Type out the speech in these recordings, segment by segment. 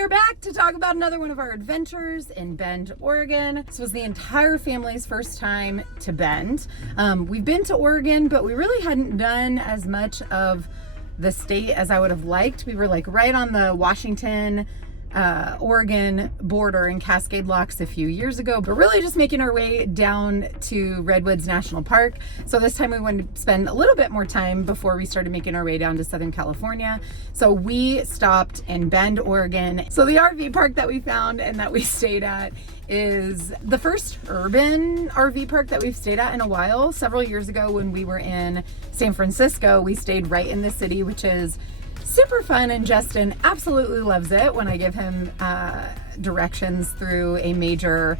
are back to talk about another one of our adventures in Bend, Oregon. This was the entire family's first time to Bend. We've been to Oregon, but we really hadn't done as much of the state as I would have liked. We were like right on the Washington, Oregon border in Cascade Locks a few years ago, but really just making our way down to Redwoods National Park. So this time we wanted to spend a little bit more time before we started making our way down to Southern California. So we stopped in Bend, Oregon. So the RV park that we found and that we stayed at is the first urban RV park that we've stayed at in a while. Several years ago when we were in San Francisco, we stayed right in the city, which is super fun, and Justin absolutely loves it when I give him directions through a major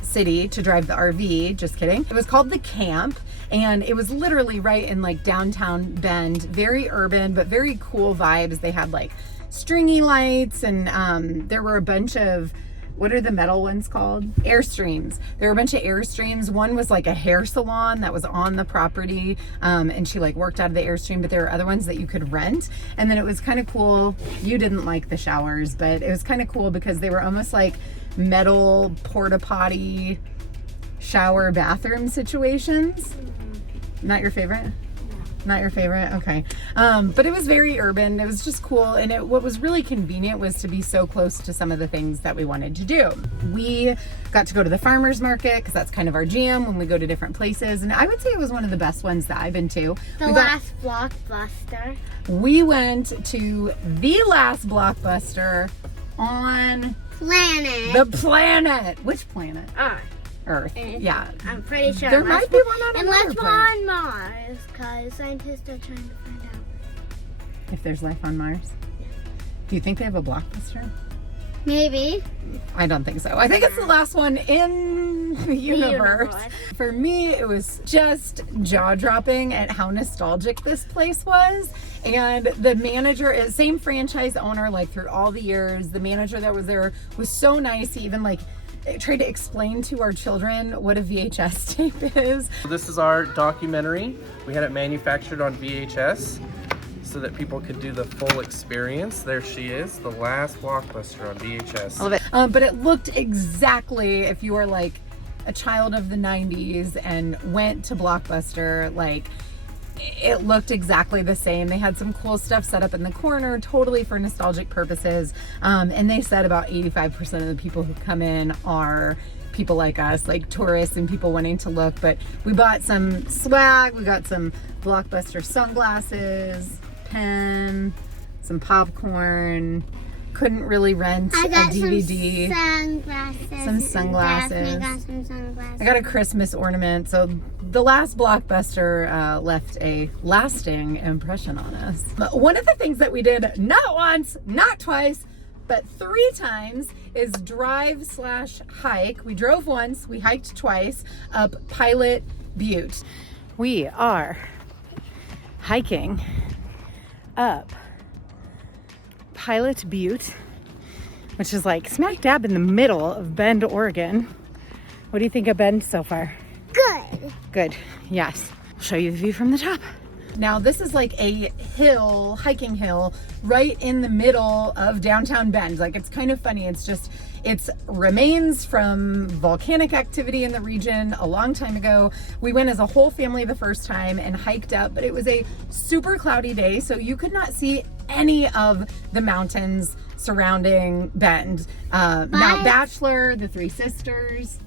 city to drive the RV. Just kidding. It was called The Camp, and it was literally right in like downtown Bend. Very urban, but very cool vibes. They had like stringy lights, and there were a bunch of, what are the metal ones called? Airstreams. There were a bunch of Airstreams. One was like a hair salon that was on the property, and she like worked out of the Airstream, but there were other ones that you could rent. And then it was kind of cool. You didn't like the showers, but it was kind of cool because they were almost like metal porta potty shower bathroom situations. Not your favorite? Not your favorite? Okay. But it was very urban. It was just cool. And what was really convenient was to be so close to some of the things that we wanted to do. We got to go to the farmer's market because that's kind of our jam when we go to different places. And I would say it was one of the best ones that I've been to. The last Blockbuster. We went to the last Blockbuster on the planet. Which planet? Earth. Yeah. I'm pretty sure. There might be one on unless another we're planet. on Mars, because scientists are trying to find out. If there's life on Mars. Do you think they have a Blockbuster? Maybe. I don't think so. I think it's the last one in the universe. For me, it was just jaw-dropping at how nostalgic this place was. And the manager is same franchise owner, like through all the years. The manager that was there was so nice. He even like tried to explain to our children what a VHS tape is. This is our documentary. We had it manufactured on VHS so that people could do the full experience. There she is, the last Blockbuster on VHS. I love it. But it looked exactly, if you were like a child of the 90s and went to Blockbuster, like it looked exactly the same. They had some cool stuff set up in the corner, totally for nostalgic purposes. And they said about 85% of the people who come in are people like us, like tourists and people wanting to look. But we bought some swag. We got some Blockbuster sunglasses, pen, some popcorn. Couldn't really rent a DVD. Some sunglasses. I got a Christmas ornament. So the last Blockbuster left a lasting impression on us. But one of the things that we did not once, not twice, but 3 times is drive/hike. We drove once, we hiked twice up Pilot Butte. We are hiking up Pilot Butte, which is like smack dab in the middle of Bend, Oregon. What do you think of Bend so far? Good. Good, yes. I'll show you the view from the top. Now this is like a hill, hiking hill, right in the middle of downtown Bend. Like it's kind of funny, it's remains from volcanic activity in the region a long time ago. We went as a whole family the first time and hiked up, but it was a super cloudy day, so you could not see any of the mountains surrounding Bend. Mount Bachelor, the Three Sisters.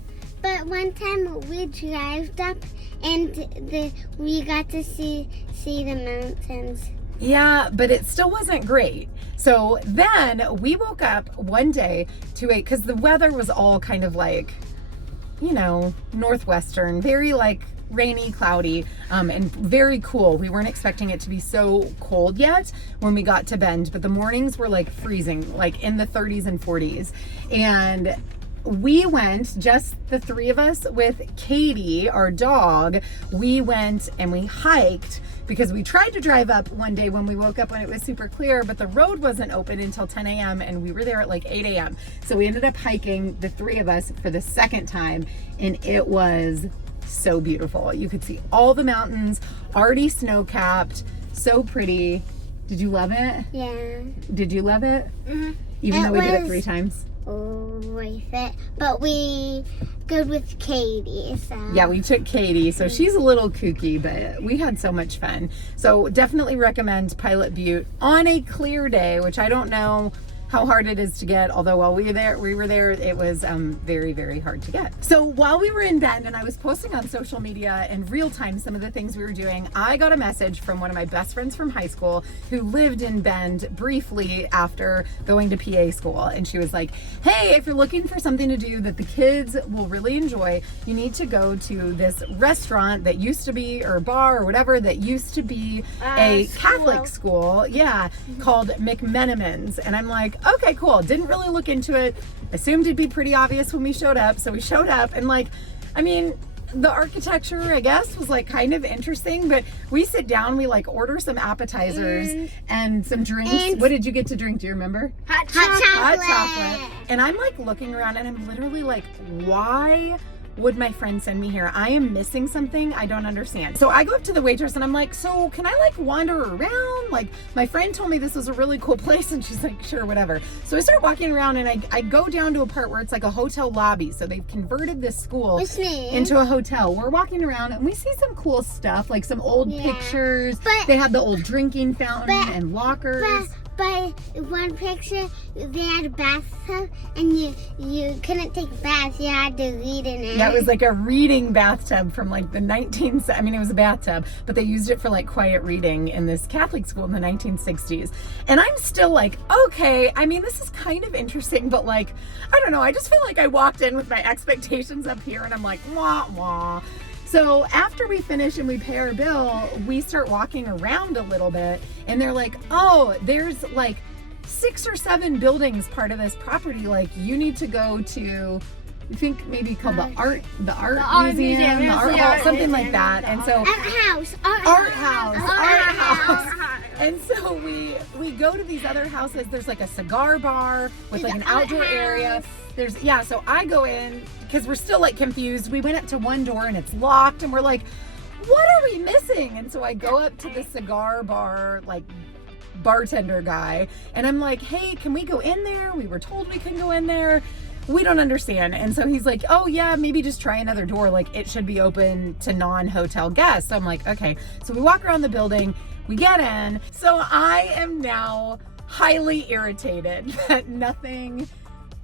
But one time we drove up and we got to see the mountains. Yeah, but it still wasn't great. So then we woke up one day because the weather was all kind of like, you know, northwestern, very like rainy, cloudy, and very cool. We weren't expecting it to be so cold yet when we got to Bend, but the mornings were like freezing, like in the 30s and 40s. And we went, just the 3 of us with Katie, our dog. We went and we hiked because we tried to drive up one day when we woke up when it was super clear, but the road wasn't open until 10 a.m. and we were there at like 8 a.m. So we ended up hiking, the 3 of us, for the second time, and it was so beautiful. You could see all the mountains, already snow-capped, so pretty. Did you love it? Yeah. Did you love it? Mm-hmm. even though we did it was 3 times. Worth it, but we go with Katie. So Yeah, we took Katie, so she's a little kooky, but we had so much fun. So definitely recommend Pilot Butte on a clear day, which I don't know how hard it is to get, although while we were there, it was very, very hard to get. So while we were in Bend and I was posting on social media in real time some of the things we were doing, I got a message from one of my best friends from high school who lived in Bend briefly after going to PA school. And she was like, hey, if you're looking for something to do that the kids will really enjoy, you need to go to this restaurant that used to be, or bar or whatever, that used to be a Catholic school, yeah, called McMenamin's. And I'm like, okay, cool. Didn't really look into it. Assumed it'd be pretty obvious when we showed up. So we showed up and like, I mean, the architecture, I guess, was like kind of interesting, but we sit down, we like order some appetizers and some drinks. And what did you get to drink? Do you remember? hot chocolate. And I'm like looking around and I'm literally like, why would my friend send me here? I am missing something I don't understand. So I go up to the waitress and I'm like, so can I like wander around? Like my friend told me this was a really cool place, and she's like, sure, whatever. So I start walking around and I go down to a part where it's like a hotel lobby. So they've converted this school into a hotel. We're walking around and we see some cool stuff, like some old pictures. They had the old drinking fountain and lockers. But one picture, they had a bathtub, and you couldn't take a bath. You had to read in it. Yeah, it was like a reading bathtub from like the I mean, it was a bathtub, but they used it for like quiet reading in this Catholic school in the 1960s. And I'm still like, okay, I mean, this is kind of interesting, but like, I don't know. I just feel like I walked in with my expectations up here, and I'm like, wah, wah. So after we finish and we pay our bill, we start walking around a little bit, and they're like, oh, there's like 6 or 7 buildings part of this property. Like you need to go to, I think maybe called the art museum, the art hall, something like that. And so art house. And so we go to these other houses. There's like a cigar bar with like an outdoor area. So I go in because we're still like confused. We went up to one door and it's locked, and we're like, what are we missing? And so I go up to the cigar bar, like bartender guy, and I'm like, hey, can we go in there? We were told we couldn't go in there. We don't understand. And so he's like, oh yeah, maybe just try another door. Like it should be open to non-hotel guests. So I'm like, okay. So we walk around the building, we get in. So I am now highly irritated that nothing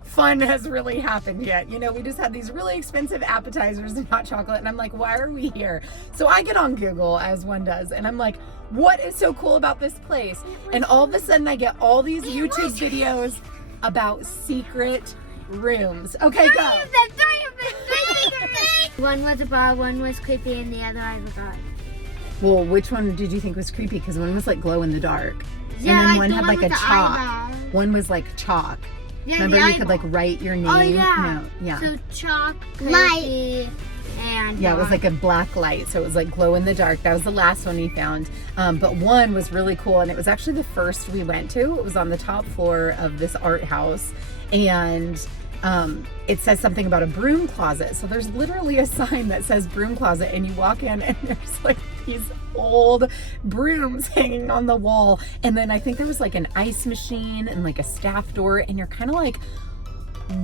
fun has really happened yet. You know, we just had these really expensive appetizers and hot chocolate, and I'm like, why are we here? So I get on Google, as one does, and I'm like, what is so cool about this place? And all of a sudden I get all these YouTube videos about secret rooms. Okay, go. One was a bar, one was creepy, and the other I forgot. Well, which one did you think was creepy? Because one was like glow in the dark. Yeah, and then like one the had one like with a the chalk. eyeball. One was like chalk. Yeah, Remember you could like write your name? Oh yeah. No, yeah. So chalk, light, and yeah, it was like a black light, so it was like glow in the dark. That was the last one we found. But one was really cool, and it was actually the first we went to. It was on the top floor of this art house, and it says something about a broom closet. So there's literally a sign that says broom closet, and you walk in and there's like these old brooms hanging on the wall. And then I think there was like an ice machine and like a staff door, and you're kind of like,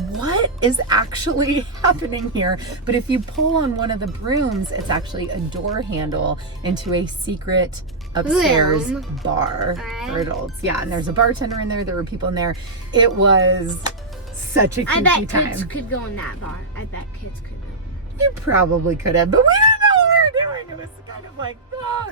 what is actually happening here? But if you pull on one of the brooms, it's actually a door handle into a secret upstairs bar for adults. Yeah, and there's a bartender in there. There were people in there. It was such a kooky time. Kids could go in that bar. I bet kids could go. You probably could have, but we didn't know what we were doing. It was kind of like, oh,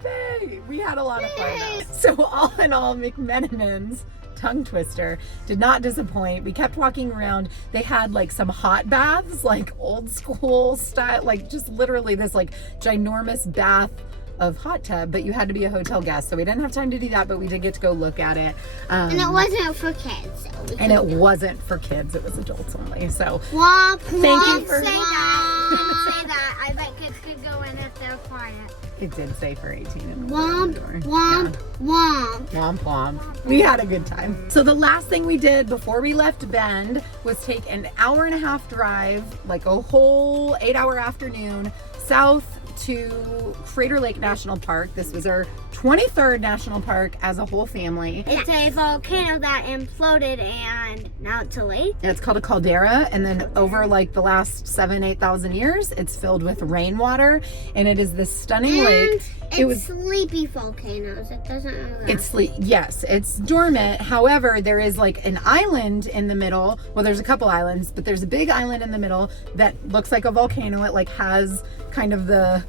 creepy. We had a lot of fun though. So all in all, McMenamin's tongue twister did not disappoint. We kept walking around. They had like some hot baths, like old school style, like just literally this like ginormous bath of hot tub, but you had to be a hotel guest, so we didn't have time to do that, but we did get to go look at it. And it wasn't for kids. It wasn't for kids, it was adults only. So womp, thank you for say that. I bet kids could go in if they're quiet. It did say for 18 and Womp, womp, womp. Womp womp. We had a good time. So the last thing we did before we left Bend was take an hour and a half drive, like a whole 8-hour afternoon, south to Crater Lake National Park. This was our 23rd national park as a whole family. It's a volcano that imploded and now it's a lake. And it's called a caldera, and then over like the last 7,000-8,000 years, it's filled with rainwater, and it is this stunning lake. It's sleepy volcanoes. It doesn't. Yes, it's dormant. However, there is like an island in the middle. Well, there's a couple islands, but there's a big island in the middle that looks like a volcano. It like has kind of the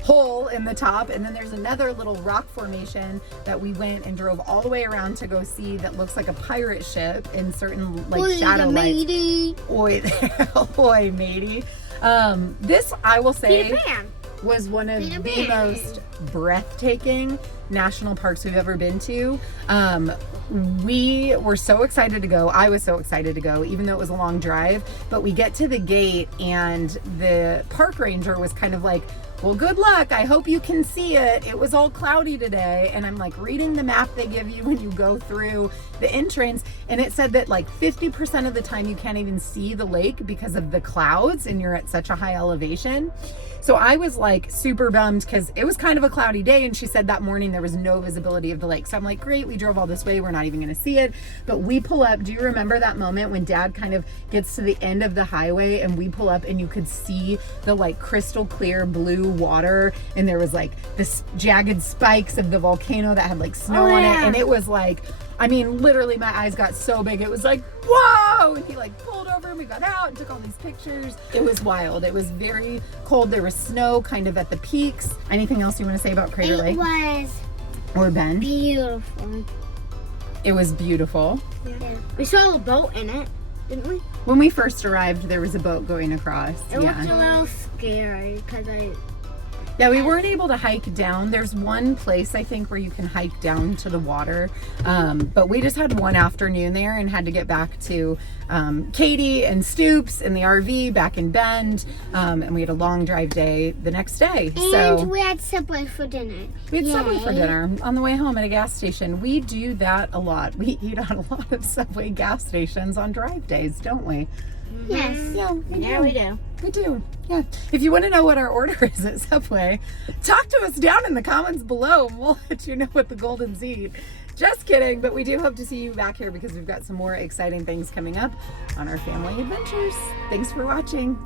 hole in the top, and then there's another little rock formation that we went and drove all the way around to go see that looks like a pirate ship in certain like shadow light. Oi, matey. This, I will say, was one of the most breathtaking national parks we've ever been to. We were so excited to go. I was so excited to go, even though it was a long drive. But we get to the gate, and the park ranger was kind of like, well, good luck. I hope you can see it. It was all cloudy today. And I'm like reading the map they give you when you go through the entrance. And it said that like 50% of the time you can't even see the lake because of the clouds and you're at such a high elevation. So I was like super bummed because it was kind of a cloudy day. And she said that morning there was no visibility of the lake. So I'm like, great, we drove all this way. We're not even going to see it. But we pull up. Do you remember that moment when Dad kind of gets to the end of the highway and we pull up and you could see the like crystal clear blue water, and there was like this jagged spikes of the volcano that had like snow on it, and it was like, I mean, literally my eyes got so big, it was like, whoa! And he like pulled over and we got out and took all these pictures. It was wild. It was very cold. There was snow kind of at the peaks. Anything else you want to say about Crater Lake? It was or Bend? Beautiful. It was beautiful. Yeah. We saw a boat in it, didn't we? When we first arrived, there was a boat going across. It looked a little scary because Yeah, we weren't able to hike down. There's one place, I think, where you can hike down to the water. But we just had one afternoon there and had to get back to Katie and Stoops and the RV back in Bend. And we had a long drive day the next day. And we had Subway for dinner. We had Subway for dinner on the way home at a gas station. We do that a lot. We eat at a lot of Subway gas stations on drive days, don't we? Yes. Yeah, we do. Yeah, we do. We do. Yeah. If you want to know what our order is at Subway, talk to us down in the comments below and we'll let you know what the Goldens eat. Just kidding, but we do hope to see you back here because we've got some more exciting things coming up on our family adventures. Thanks for watching.